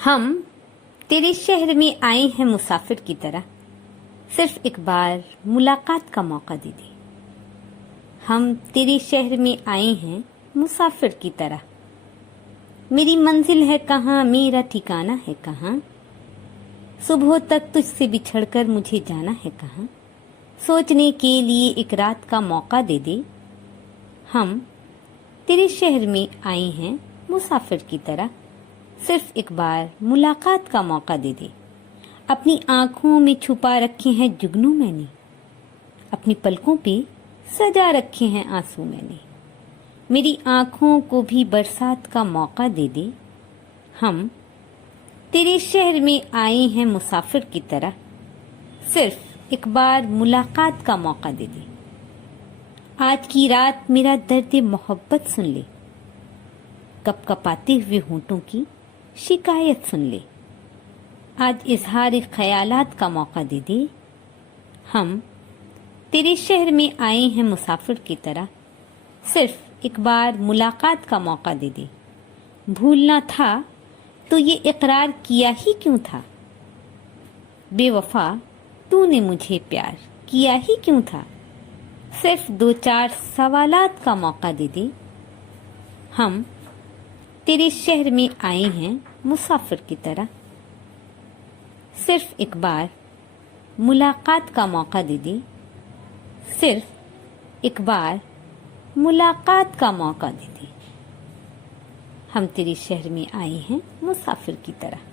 ہم تیرے شہر میں آئے ہیں مسافر کی طرح، صرف ایک بار ملاقات کا موقع دے دے۔ ہم تیرے شہر میں آئے ہیں مسافر کی طرح، میری منزل ہے کہاں، میرا ٹھکانہ ہے کہاں، صبح تک تجھ سے بچھڑ کر مجھے جانا ہے کہاں، سوچنے کے لیے ایک رات کا موقع دے دے۔ ہم تیرے شہر میں آئے ہیں مسافر کی طرح، صرف ایک بار ملاقات کا موقع دے دے۔ اپنی آنکھوں میں چھپا رکھے ہیں جگنو میں نے، اپنی پلکوں پہ سجا رکھے ہیں آنسو میں نے، میری آنکھوں کو بھی برسات کا موقع دے دے۔ ہم تیرے شہر میں آئے ہیں مسافر کی طرح، صرف ایک بار ملاقات کا موقع دے دے۔ آج کی رات میرا درد محبت سن لے، کپ کپاتے ہوئے ہونٹوں کی شکایت سن لے، آج اظہار خیالات کا موقع دے دے۔ ہم تیرے شہر میں آئے ہیں مسافر کی طرح، صرف ایک بار ملاقات کا موقع دے دے۔ بھولنا تھا تو یہ اقرار کیا ہی کیوں تھا، بے وفا تو نے مجھے پیار کیا ہی کیوں تھا، صرف 2-4 سوالات کا موقع دے دے۔ ہم تیرے شہر میں آئے ہیں مسافر کی طرح، صرف ایک بار ملاقات کا موقع دے دے، صرف ایک بار ملاقات کا موقع دے دے۔ ہم تیرے شہر میں آئے ہیں مسافر کی طرح۔